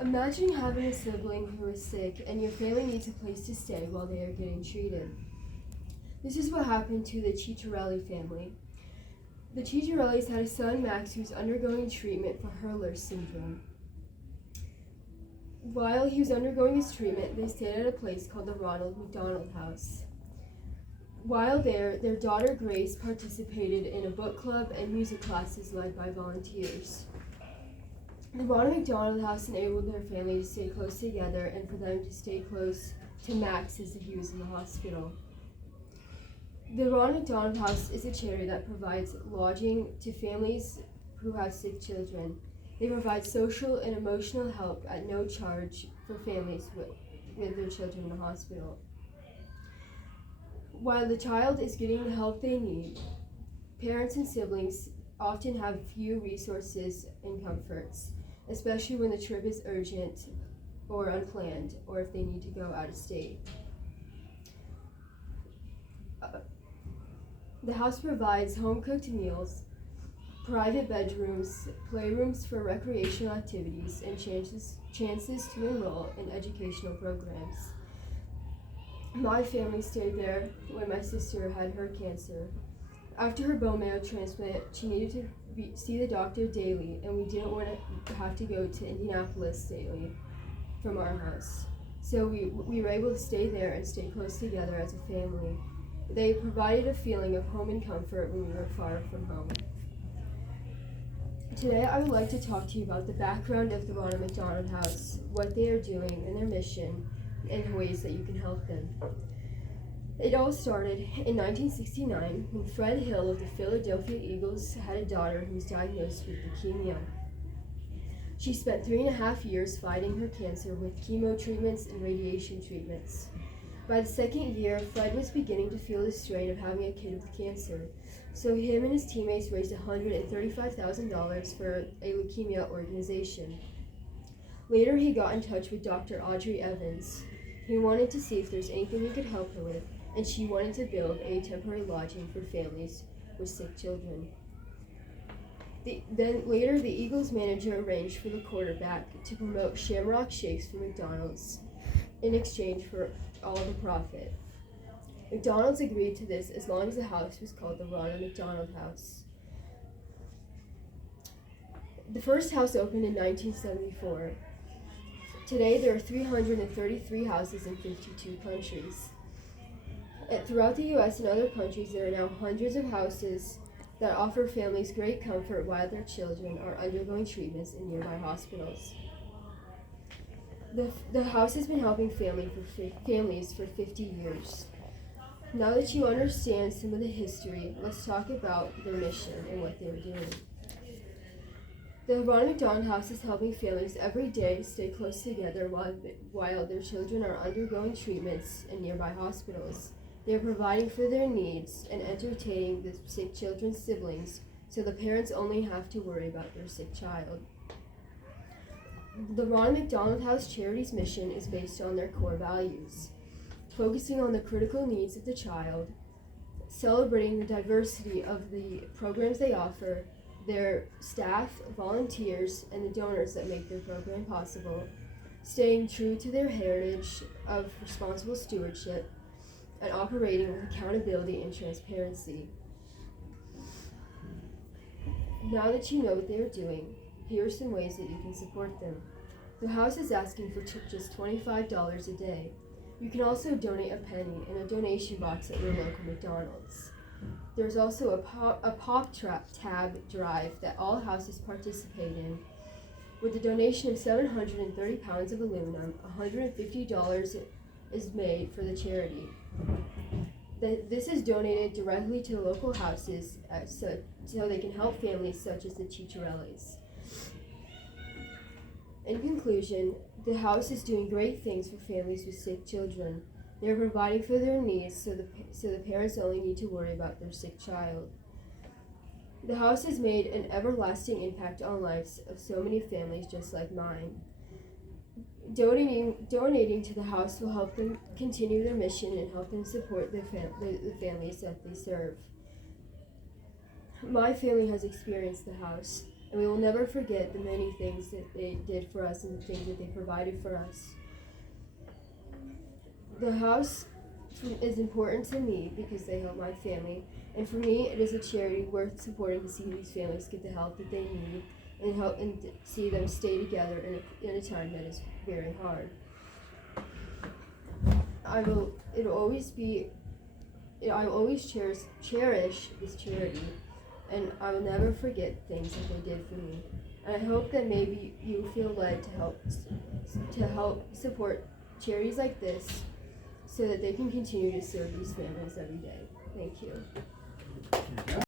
Imagine having a sibling who is sick and your family needs a place to stay while they are getting treated. This is what happened to the Ciccarelli family. The Ciccarellis had a son, Max, who was undergoing treatment for Hurler syndrome. While he was undergoing his treatment, they stayed at a place called the Ronald McDonald House. While there, their daughter Grace participated in a book club and music classes led by volunteers. The Ronald McDonald House enabled their family to stay close together and for them to stay close to Max as he was in the hospital. The Ronald McDonald House is a charity that provides lodging to families who have sick children. They provide social and emotional help at no charge for families with their children in the hospital. While the child is getting the help they need, parents and siblings often have few resources and comforts, especially when the trip is urgent or unplanned, or if they need to go out of state. The house provides home-cooked meals, private bedrooms, playrooms for recreational activities, and chances to enroll in educational programs. My family stayed there when my sister had her cancer. After her bone marrow transplant, she needed to see the doctor daily, and we didn't want to have to go to Indianapolis daily from our house. So we were able to stay there and stay close together as a family. They provided a feeling of home and comfort when we were far from home. Today I would like to talk to you about the background of the Ronald McDonald House, what they are doing and their mission, and ways that you can help them. It all started in 1969 when Fred Hill of the Philadelphia Eagles had a daughter who was diagnosed with leukemia. She spent 3.5 years fighting her cancer with chemo treatments and radiation treatments. By the second year, Fred was beginning to feel the strain of having a kid with cancer, so him and his teammates raised $135,000 for a leukemia organization. Later, he got in touch with Dr. Audrey Evans. He wanted to see if there's anything he could help her with, and she wanted to build a temporary lodging for families with sick children. Later, the Eagles manager arranged for the quarterback to promote Shamrock Shakes for McDonald's in exchange for all the profit. McDonald's agreed to this as long as the house was called the Ronald McDonald House. The first house opened in 1974. Today, there are 333 houses in 52 countries. Throughout the U.S. and other countries, there are now hundreds of houses that offer families great comfort while their children are undergoing treatments in nearby hospitals. The house has been helping families for 50 years. Now that you understand some of the history, let's talk about their mission and what they're doing. The Ronald McDonald House is helping families every day stay close together while their children are undergoing treatments in nearby hospitals. They are providing for their needs and entertaining the sick children's siblings, so the parents only have to worry about their sick child. The Ronald McDonald House Charity's mission is based on their core values, focusing on the critical needs of the child, celebrating the diversity of the programs they offer, their staff, volunteers, and the donors that make their program possible, staying true to their heritage of responsible stewardship, and operating with accountability and transparency. Now that you know what they are doing, here are some ways that you can support them. The house is asking for just $25 a day. You can also donate a penny in a donation box at your local McDonald's. There's also a pop tab drive that all houses participate in. With a donation of 730 pounds of aluminum, $150 is made for the charity. This is donated directly to the local houses so they can help families such as the Ciccarellis. In conclusion, the house is doing great things for families with sick children. They are providing for their needs so the parents only need to worry about their sick child. The house has made an everlasting impact on lives of so many families just like mine. Donating to the house will help them continue their mission and help them support the families that they serve. My family has experienced the house. and we will never forget the many things that they did for us and the things that they provided for us. The house is important to me because they help my family, and for me, it is a charity worth supporting to see these families get the help that they need and help and see them stay together in a time that is very hard. I will always cherish this charity, and I will never forget things that they did for me. And I hope that maybe you feel led to help support charities like this so that they can continue to serve these families every day. Thank you.